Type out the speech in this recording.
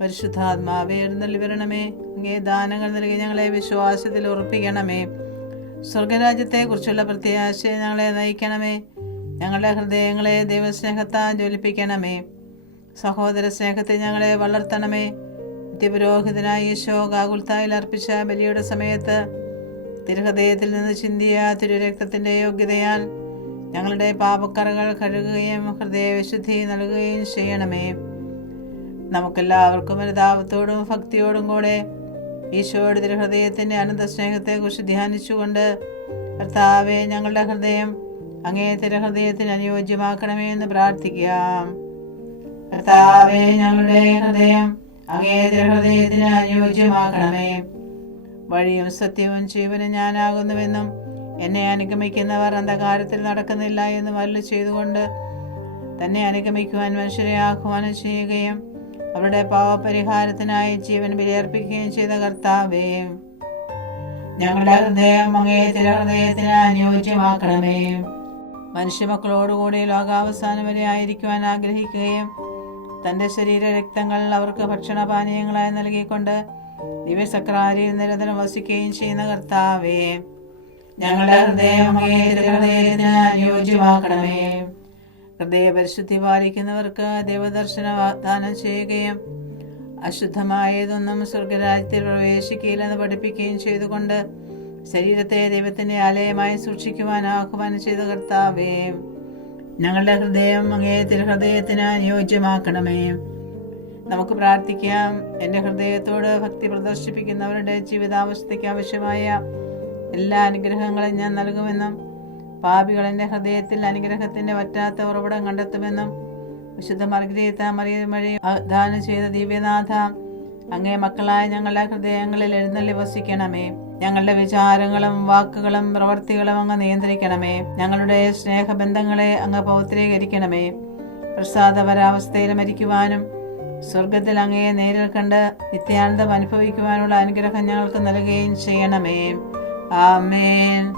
പരിശുദ്ധാത്മാവേ എഴുന്നള്ളി വരണമേ അങ്ങേ ദാനങ്ങൾ നൽകി ഞങ്ങളെ വിശ്വാസത്തിൽ ഉറപ്പിക്കണമേ. സ്വർഗരാജ്യത്തെക്കുറിച്ചുള്ള പ്രത്യാശയെ ഞങ്ങളെ നയിക്കണമേ. ഞങ്ങളുടെ ഹൃദയങ്ങളെ ദൈവസ്നേഹത്താൽ ജ്വലിപ്പിക്കണമേ. സഹോദര സ്നേഹത്തെ ഞങ്ങളെ വളർത്തണമേ. നിത്യപുരോഹിതനായ യേശോ ഗാകുൽത്തായിൽ അർപ്പിച്ച ബലിയുടെ സമയത്ത് തിരുഹൃദയത്തിൽ നിന്ന് ചിന്തിയ തിരുരക്തത്തിന്റെ യോഗ്യതയാൽ ഞങ്ങളുടെ പാപക്കറകൾ കഴുകുകയും ഹൃദയവിശുദ്ധി നൽകുകയും ചെയ്യണമേ. നമുക്കെല്ലാവർക്കും അനുതാപത്തോടും ഭക്തിയോടും കൂടെ ഈശോയുടെ തിരുഹൃദയത്തിന്റെ അനന്ത സ്നേഹത്തെക്കുറിച്ച് ധ്യാനിച്ചുകൊണ്ട് കർത്താവെ ഞങ്ങളുടെ ഹൃദയം അങ്ങേ തിരുഹൃദയത്തിന് അനുയോജ്യമാക്കണമേ എന്ന് പ്രാർത്ഥിക്കാം. കർത്താവെ ഞങ്ങളുടെ ഹൃദയം അങ്ങേ തിരുഹൃദയത്തിന് അനുയോജ്യമാക്കണമേ. വഴിയും സത്യവും ജീവനും ഞാനാകുന്നുവെന്നും എന്നെ അനുഗമിക്കുന്നവർ അന്ധകാരത്തിൽ നടക്കുന്നില്ല എന്ന് അല്ല ചെയ്തുകൊണ്ട് തന്നെ അനുഗമിക്കുവാൻ മനുഷ്യരെ ആഹ്വാനം ചെയ്യുകയും അവരുടെ പാവപരിഹാരത്തിനായി ജീവൻ ബലിയർപ്പിക്കുകയും ചെയ്ത കർത്താവേ ഞങ്ങളുടെ ഹൃദയം അങ്ങേ ഹൃദയത്തിന് അനുയോജ്യമാക്കണമേ. മനുഷ്യമക്കളോടുകൂടി ലോകാവസാനം വരെ ആയിരിക്കുവാൻ ആഗ്രഹിക്കുകയും തന്റെ ശരീര രക്തങ്ങൾ അവർക്ക് ഭക്ഷണപാനീയങ്ങളായി നൽകിക്കൊണ്ട് ദിവ്യസക്രാരിയിൽ നിരന്തരം വസിക്കുകയും ചെയ്യുന്ന കർത്താവേ ഞങ്ങളുടെ ഹൃദയം അങ്ങേ ഹൃദയത്തിന് അനുയോജ്യമാക്കണമേ. ഹൃദയപരിശുദ്ധി പാലിക്കുന്നവർക്ക് ദൈവദർശന വാഗ്ദാനം ചെയ്യുകയും അശുദ്ധമായതൊന്നും സ്വർഗരാജ്യത്തിൽ പ്രവേശിക്കില്ലെന്ന് പഠിപ്പിക്കുകയും ചെയ്തുകൊണ്ട് ശരീരത്തെ ദൈവത്തിന്റെ ആലയമായി സൂക്ഷിക്കുവാൻ ആഹ്വാനം ചെയ്ത കർത്താവേ ഞങ്ങളുടെ ഹൃദയം അങ്ങേയത്തിൽ ഹൃദയത്തിന് അനുയോജ്യമാക്കണമേ. നമുക്ക് പ്രാർത്ഥിക്കാം. എന്റെ ഹൃദയത്തോട് ഭക്തി പ്രദർശിപ്പിക്കുന്നവരുടെ ജീവിതാവസ്ഥയ്ക്ക് ആവശ്യമായ എല്ലാ അനുഗ്രഹങ്ങളും ഞാൻ നൽകുമെന്നും പാപികൾ എന്റെ ഹൃദയത്തിൽ അനുഗ്രഹത്തിന്റെ വറ്റാത്ത ഉറവിടം കണ്ടെത്തുമെന്നും വിശുദ്ധ മർഗരീത മറിയ വഴി ദാനം ചെയ്ത ദിവ്യനാഥ അങ്ങേ മക്കളായ ഞങ്ങളുടെ ഹൃദയങ്ങളിൽ എഴുന്നള്ളി വസിക്കണമേ. ഞങ്ങളുടെ വിചാരങ്ങളും വാക്കുകളും പ്രവൃത്തികളും അങ്ങ് നിയന്ത്രിക്കണമേ. ഞങ്ങളുടെ സ്നേഹബന്ധങ്ങളെ അങ്ങ് പൗത്രീകരിക്കണമേ പ്രസാദപരാവസ്ഥയിൽ മരിക്കുവാനും സ്വർഗത്തിൽ അങ്ങയെ നേരിൽ കണ്ട് നിത്യാനന്ദം അനുഭവിക്കുവാനുള്ള അനുഗ്രഹം ഞങ്ങൾക്ക് നൽകുകയും ചെയ്യണമേ. ആമേൻ.